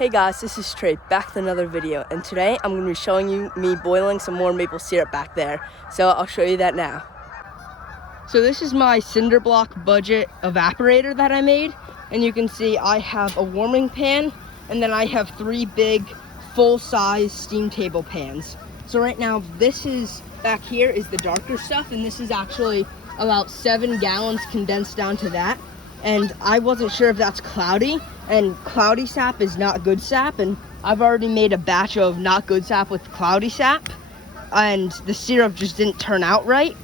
Hey guys, this is Trey, back with another video, and today I'm going to be showing you me boiling some more maple syrup back there. So I'll show you that now. So this is my cinder block budget evaporator that I made, and you can see I have a warming pan, and then I have 3 big full-size steam table pans. So right now, this is, back here is the darker stuff, and this is actually about 7 gallons condensed down to that. And I wasn't sure if that's cloudy, and cloudy sap is not good sap, and I've already made a batch of not good sap with cloudy sap, and the syrup just didn't turn out right.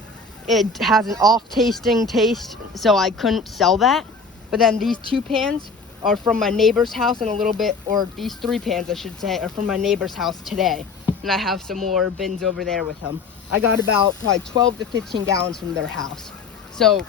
It has an off-tasting taste, so I couldn't sell that. But then these 2 pans are from my neighbor's house, and a little bit, or these 3 pans I should say, are from my neighbor's house today. And I have some more bins over there with them. I got about probably 12 to 15 gallons from their house. So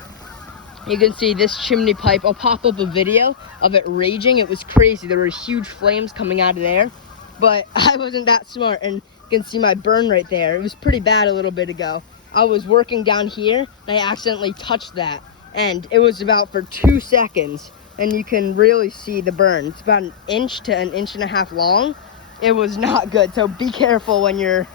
you can see this chimney pipe. I'll pop up a video of it raging. It was crazy. There were huge flames coming out of there, but I wasn't that smart, and you can see my burn right there. It was pretty bad a little bit ago. I was working down here, and I accidentally touched that, and it was about for 2 seconds, and you can really see the burn. It's about 1 inch to 1.5 inches long. It was not good, so be careful when you're,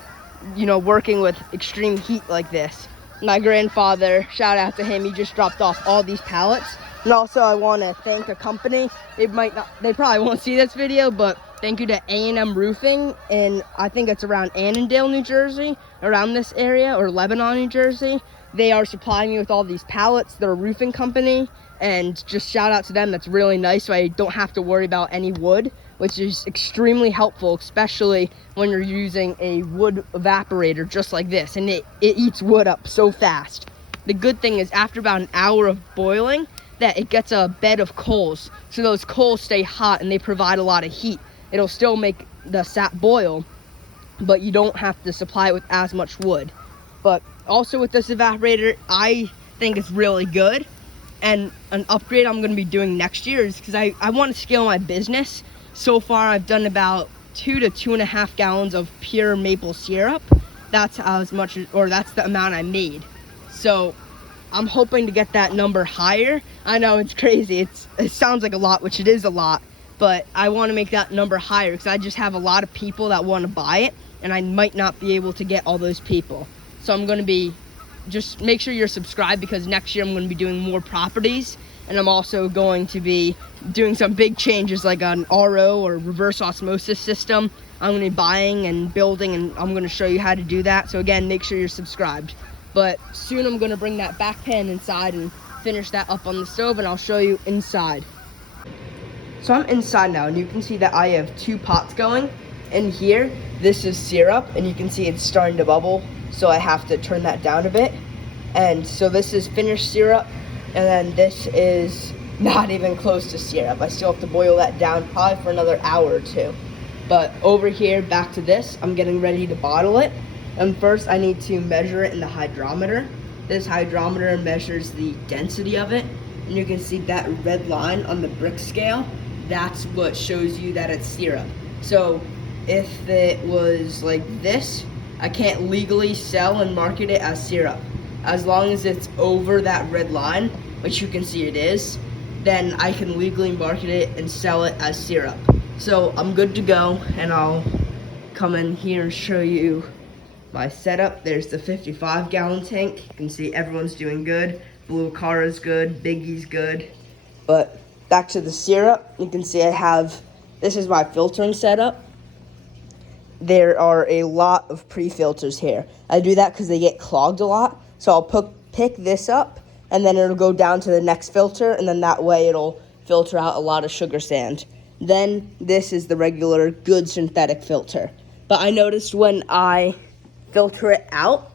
working with extreme heat like this. My grandfather, shout out to him, he just dropped off all these pallets. And also I want to thank a company. They probably won't see this video, but thank you to A&M Roofing, and I think it's around Annandale, New Jersey, around this area, or Lebanon, New Jersey. They are supplying me with all these pallets. They're a roofing company, and just shout out to them. That's really nice, so I don't have to worry about any wood, which is extremely helpful, especially when you're using a wood evaporator just like this, and it eats wood up so fast. The good thing is after about an hour of boiling, that it gets a bed of coals, so those coals stay hot and they provide a lot of heat. It'll still make the sap boil, but you don't have to supply it with as much wood. But also with this evaporator, I think it's really good, and an upgrade I'm going to be doing next year is because I want to scale my business. So far I've done about 2 to 2.5 gallons of pure maple syrup. That's that's the amount I made. So I'm hoping to get that number higher. I know it's crazy, it sounds like a lot, which it is a lot, but I want to make that number higher because I just have a lot of people that want to buy it, and I might not be able to get all those people. So I'm going to be, just make sure you're subscribed, because next year I'm going to be doing more properties, and I'm also going to be doing some big changes like an RO or reverse osmosis system. I'm going to be buying and building, and I'm going to show you how to do that. So again, make sure you're subscribed. But soon I'm going to bring that back pan inside and finish that up on the stove, and I'll show you inside. So I'm inside now, and you can see that I have 2 pots going. In here, this is syrup, and you can see it's starting to bubble, so I have to turn that down a bit. And so this is finished syrup, and then this is not even close to syrup. I still have to boil that down probably for another hour or 2. But over here, back to this, I'm getting ready to bottle it. And first I need to measure it in the hydrometer. This hydrometer measures the density of it, and you can see that red line on the brick scale. That's what shows you that it's syrup. So if it was like this, I can't legally sell and market it as syrup. As long as it's over that red line, which you can see it is, then I can legally market it and sell it as syrup. So I'm good to go, and I'll come in here and show you my setup. There's the 55-gallon tank. You can see everyone's doing good. Blue Cara's good, Biggie's good. But back to the syrup, you can see I have, this is my filtering setup. There are a lot of pre-filters here. I do that because they get clogged a lot. So I'll pick this up, and then it'll go down to the next filter, and then that way it'll filter out a lot of sugar sand. Then this is the regular good synthetic filter. But I noticed when I filter it out,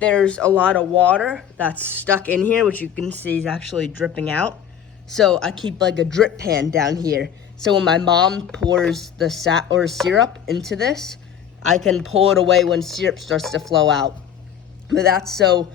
there's a lot of water that's stuck in here, which you can see is actually dripping out. So I keep like a drip pan down here. So when my mom pours the syrup into this, I can pull it away when syrup starts to flow out. But that's so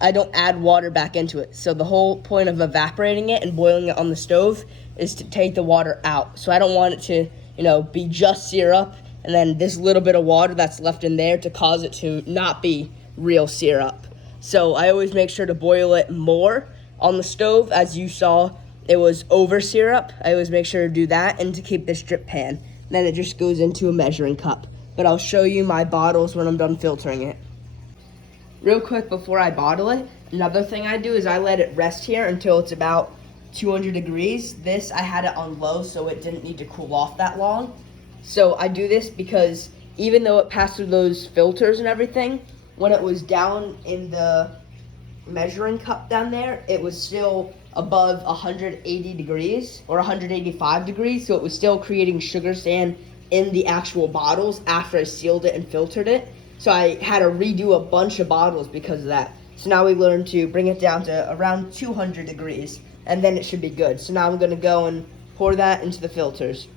I don't add water back into it. So the whole point of evaporating it and boiling it on the stove is to take the water out. So I don't want it to, be just syrup, and then this little bit of water that's left in there to cause it to not be real syrup. So I always make sure to boil it more on the stove. As you saw, it was over syrup. I always make sure to do that, and to keep this drip pan. then it just goes into a measuring cup. But I'll show you my bottles when I'm done filtering it. Real quick before I bottle it, another thing I do is I let it rest here until it's about 200 degrees. This, I had it on low so it didn't need to cool off that long. So I do this because even though it passed through those filters and everything, when it was down in the measuring cup down there, it was still above 180 degrees or 185 degrees, so it was still creating sugar sand in the actual bottles after I sealed it and filtered it. So I had to redo a bunch of bottles because of that. So now we learned to bring it down to around 200 degrees, and then it should be good. So now I'm gonna go and pour that into the filters.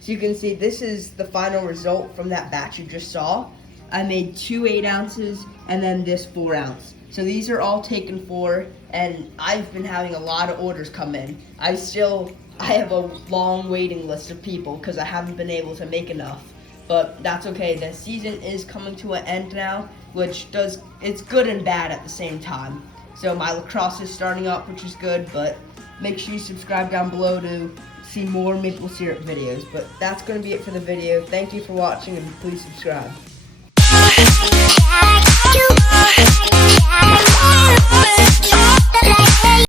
So you can see this is the final result from that batch you just saw. I made 2 8 ounces and then this 4 ounce. So these are all taken for, and I've been having a lot of orders come in. I have a long waiting list of people because I haven't been able to make enough. But that's okay, the season is coming to an end now, it's good and bad at the same time. So my lacrosse is starting up, which is good, but make sure you subscribe down below to see more maple syrup videos. But that's going to be it for the video. Thank you for watching, and please subscribe.